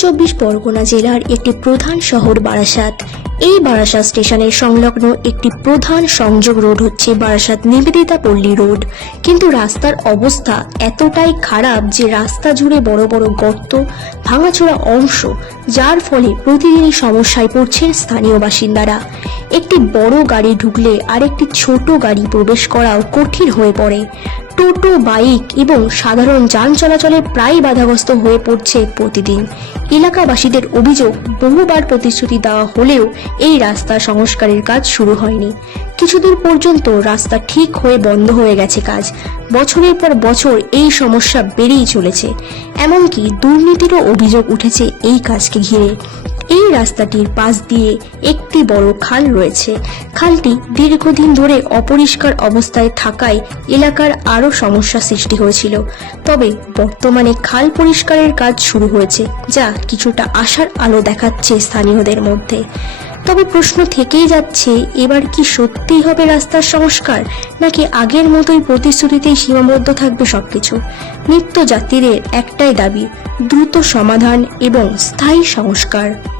চব্বিশ পরগনা জেলার একটি প্রধান শহর বারাসাত। এই বারাসাত স্টেশনের সংলগ্ন একটি প্রধান সংযোগ রোড হচ্ছে বারাসাত নিবেদিতা পল্লী রোড। কিন্তু রাস্তার অবস্থা এতটাই খারাপ যে রাস্তা জুড়ে বড় বড় গর্ত, ভাঙাচোরা অংশ, যার ফলে প্রতিদিনই সমস্যায় পড়ছেন স্থানীয় বাসিন্দারা। একটি বড় গাড়ি ঢুকলে আরেকটি ছোট গাড়ি প্রবেশ করাও কঠিন হয়ে পড়ে। টোটো, বাইক এবং সাধারণ যান চলাচলে প্রায় বাধাগ্রস্ত হয়ে পড়ছে প্রতিদিন। এলাকাবাসীদের অভিযোগ, বহুবার প্রতিশ্রুতি দেওয়া হলেও এই রাস্তা সংস্কারের কাজ শুরু হয়নি। কিছুদূর পর্যন্ত রাস্তা ঠিক হয়ে বন্ধ হয়ে গেছে কাজ। বছরের পর বছর এই সমস্যা বেড়েই চলেছে। এমনকি দুর্নীতিরও অভিযোগ উঠেছে এই কাজকে ঘিরে। এই রাস্তাটির পাশ দিয়ে একটি বড় খাল রয়েছে। খালটি দীর্ঘদিন ধরে অপরিষ্কার অবস্থায় থাকায় এলাকার আরও সমস্যা সৃষ্টি হয়েছিল। তবে বর্তমানে খাল পরিষ্কারের কাজ শুরু হয়েছে, যা কিছুটা আশার আলো দেখাচ্ছে স্থানীয়দের মধ্যে। তবে প্রশ্ন থেকেই যাচ্ছে, এবার কি সত্যিই হবে রাস্তার সংস্কার, নাকি আগের মতোই প্রতিশ্রুতিতেই সীমাবদ্ধ থাকবে সবকিছু? নিত্যযাত্রীদের একটাই দাবি, দ্রুত সমাধান এবং স্থায়ী সংস্কার।